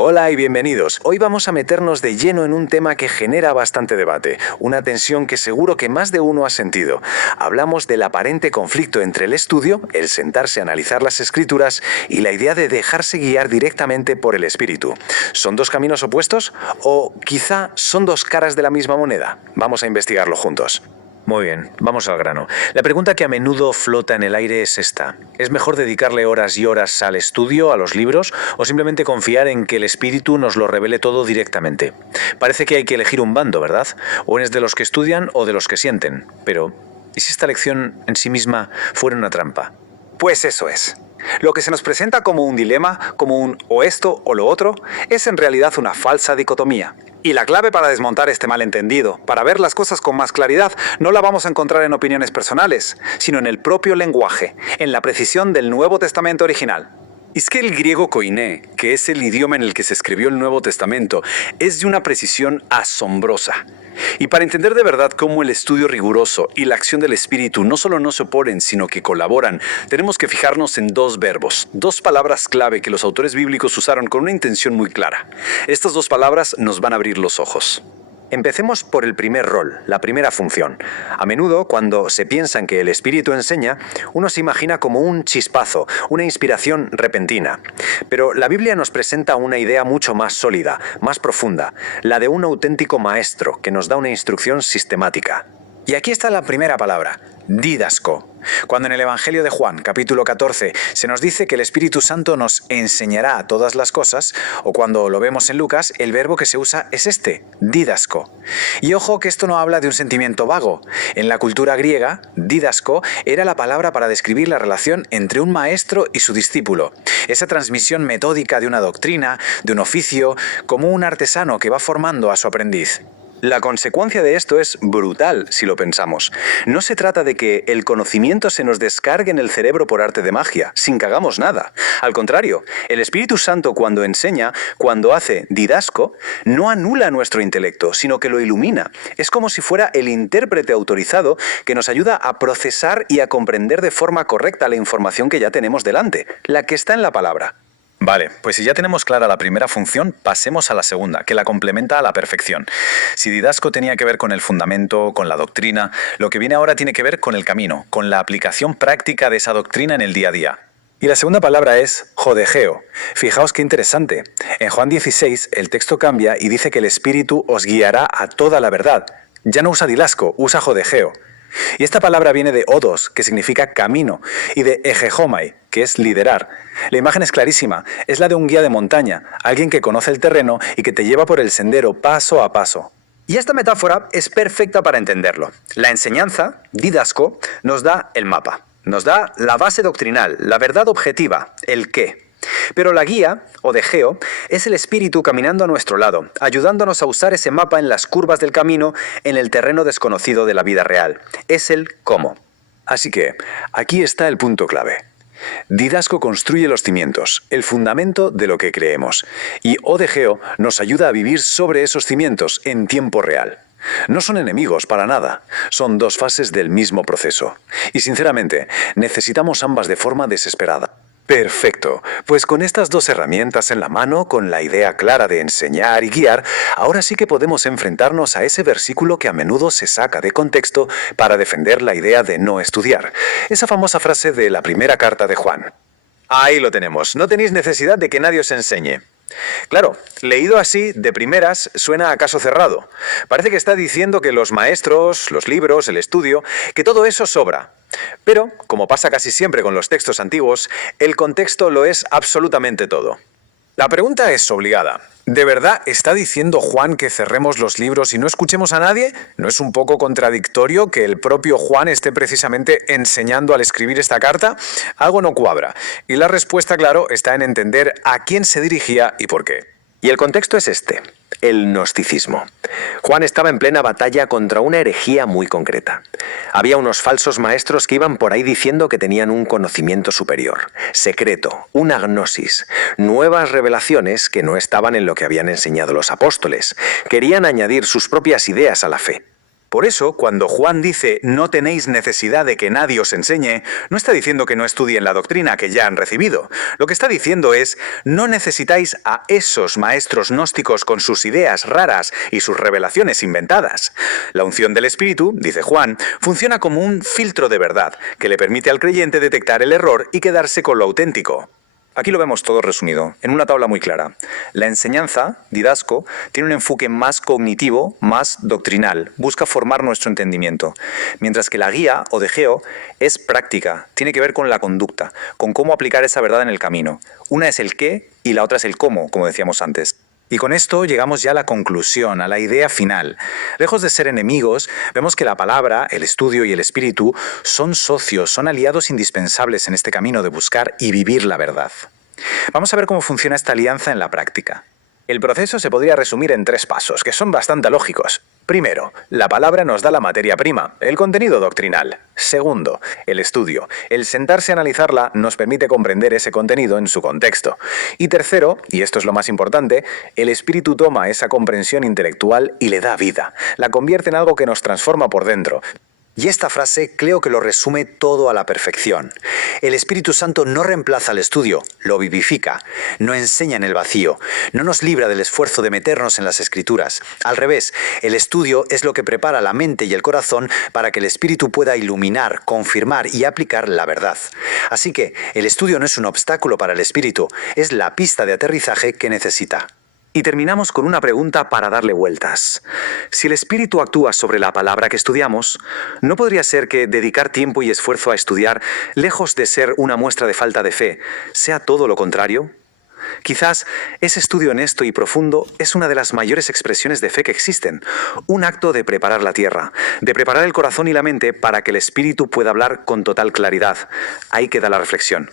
Hola y bienvenidos. Hoy vamos a meternos de lleno en un tema que genera bastante debate, una tensión que seguro que más de uno ha sentido. Hablamos del aparente conflicto entre el estudio, el sentarse a analizar las escrituras, y la idea de dejarse guiar directamente por el espíritu. ¿Son dos caminos opuestos? ¿O quizá son dos caras de la misma moneda? Vamos a investigarlo juntos. Muy bien, vamos al grano. La pregunta que a menudo flota en el aire es esta. ¿Es mejor dedicarle horas y horas al estudio, a los libros, o simplemente confiar en que el espíritu nos lo revele todo directamente? Parece que hay que elegir un bando, ¿verdad? O eres de los que estudian o de los que sienten. Pero, ¿y si esta lección en sí misma fuera una trampa? Pues eso es. Lo que se nos presenta como un dilema, como un o esto o lo otro, es en realidad una falsa dicotomía. Y la clave para desmontar este malentendido, para ver las cosas con más claridad, no la vamos a encontrar en opiniones personales, sino en el propio lenguaje, en la precisión del Nuevo Testamento original. Es que el griego koiné, que es el idioma en el que se escribió el Nuevo Testamento, es de una precisión asombrosa. Y para entender de verdad cómo el estudio riguroso y la acción del espíritu no solo no se oponen, sino que colaboran, tenemos que fijarnos en dos verbos, dos palabras clave que los autores bíblicos usaron con una intención muy clara. Estas dos palabras nos van a abrir los ojos. Empecemos por el primer rol, la primera función. A menudo, cuando se piensa en que el espíritu enseña, uno se imagina como un chispazo, una inspiración repentina. Pero la Biblia nos presenta una idea mucho más sólida, más profunda, la de un auténtico maestro que nos da una instrucción sistemática. Y aquí está la primera palabra, didasco. Cuando en el Evangelio de Juan, capítulo 14, se nos dice que el Espíritu Santo nos enseñará todas las cosas, o cuando lo vemos en Lucas, el verbo que se usa es este, didasco. Y ojo que esto no habla de un sentimiento vago. En la cultura griega, didasco era la palabra para describir la relación entre un maestro y su discípulo. Esa transmisión metódica de una doctrina, de un oficio, como un artesano que va formando a su aprendiz. La consecuencia de esto es brutal, si lo pensamos. No se trata de que el conocimiento se nos descargue en el cerebro por arte de magia, sin que hagamos nada. Al contrario, el Espíritu Santo cuando enseña, cuando hace didasco, no anula nuestro intelecto, sino que lo ilumina. Es como si fuera el intérprete autorizado que nos ayuda a procesar y a comprender de forma correcta la información que ya tenemos delante, la que está en la palabra. Vale, pues si ya tenemos clara la primera función, pasemos a la segunda, que la complementa a la perfección. Si didasco tenía que ver con el fundamento, con la doctrina, lo que viene ahora tiene que ver con el camino, con la aplicación práctica de esa doctrina en el día a día. Y la segunda palabra es jodegeo. Fijaos qué interesante. En Juan 16 el texto cambia y dice que el Espíritu os guiará a toda la verdad. Ya no usa didasco, usa jodegeo. Y esta palabra viene de odos, que significa camino, y de egejomai, que es liderar. La imagen es clarísima, es la de un guía de montaña, alguien que conoce el terreno y que te lleva por el sendero paso a paso. Y esta metáfora es perfecta para entenderlo. La enseñanza, didasco, nos da el mapa, nos da la base doctrinal, la verdad objetiva, el qué. Pero la guía, o degeo, es el espíritu caminando a nuestro lado, ayudándonos a usar ese mapa en las curvas del camino, en el terreno desconocido de la vida real. Es el cómo. Así que, aquí está el punto clave. Didasco construye los cimientos, el fundamento de lo que creemos, y odegeo nos ayuda a vivir sobre esos cimientos en tiempo real. No son enemigos para nada, son dos fases del mismo proceso. Y sinceramente, necesitamos ambas de forma desesperada. Perfecto, pues con estas dos herramientas en la mano, con la idea clara de enseñar y guiar, ahora sí que podemos enfrentarnos a ese versículo que a menudo se saca de contexto para defender la idea de no estudiar. Esa famosa frase de la primera carta de Juan. Ahí lo tenemos, no tenéis necesidad de que nadie os enseñe. Claro, leído así, de primeras, suena a caso cerrado. Parece que está diciendo que los maestros, los libros, el estudio, que todo eso sobra. Pero, como pasa casi siempre con los textos antiguos, el contexto lo es absolutamente todo. La pregunta es obligada. ¿De verdad está diciendo Juan que cerremos los libros y no escuchemos a nadie? ¿No es un poco contradictorio que el propio Juan esté precisamente enseñando al escribir esta carta? Algo no cuadra. Y la respuesta, claro, está en entender a quién se dirigía y por qué. Y el contexto es este, el gnosticismo. Juan estaba en plena batalla contra una herejía muy concreta. Había unos falsos maestros que iban por ahí diciendo que tenían un conocimiento superior, secreto, una gnosis, nuevas revelaciones que no estaban en lo que habían enseñado los apóstoles. Querían añadir sus propias ideas a la fe. Por eso, cuando Juan dice no tenéis necesidad de que nadie os enseñe, no está diciendo que no estudien la doctrina que ya han recibido. Lo que está diciendo es no necesitáis a esos maestros gnósticos con sus ideas raras y sus revelaciones inventadas. La unción del Espíritu, dice Juan, funciona como un filtro de verdad que le permite al creyente detectar el error y quedarse con lo auténtico. Aquí lo vemos todo resumido, en una tabla muy clara. La enseñanza, didasco, tiene un enfoque más cognitivo, más doctrinal, busca formar nuestro entendimiento. Mientras que la guía, o degeo, es práctica, tiene que ver con la conducta, con cómo aplicar esa verdad en el camino. Una es el qué y la otra es el cómo, como decíamos antes. Y con esto llegamos ya a la conclusión, a la idea final. Lejos de ser enemigos, vemos que la palabra, el estudio y el espíritu son socios, son aliados indispensables en este camino de buscar y vivir la verdad. Vamos a ver cómo funciona esta alianza en la práctica. El proceso se podría resumir en 3 pasos, que son bastante lógicos. Primero, la palabra nos da la materia prima, el contenido doctrinal. Segundo, el estudio. El sentarse a analizarla nos permite comprender ese contenido en su contexto. Y tercero, y esto es lo más importante, el espíritu toma esa comprensión intelectual y le da vida. La convierte en algo que nos transforma por dentro. Y esta frase creo que lo resume todo a la perfección. El Espíritu Santo no reemplaza al estudio, lo vivifica, no enseña en el vacío, no nos libra del esfuerzo de meternos en las Escrituras. Al revés, el estudio es lo que prepara la mente y el corazón para que el Espíritu pueda iluminar, confirmar y aplicar la verdad. Así que el estudio no es un obstáculo para el Espíritu, es la pista de aterrizaje que necesita. Y terminamos con una pregunta para darle vueltas. Si el Espíritu actúa sobre la palabra que estudiamos, ¿no podría ser que dedicar tiempo y esfuerzo a estudiar, lejos de ser una muestra de falta de fe, sea todo lo contrario? Quizás ese estudio honesto y profundo es una de las mayores expresiones de fe que existen, un acto de preparar la tierra, de preparar el corazón y la mente para que el Espíritu pueda hablar con total claridad. Ahí queda la reflexión.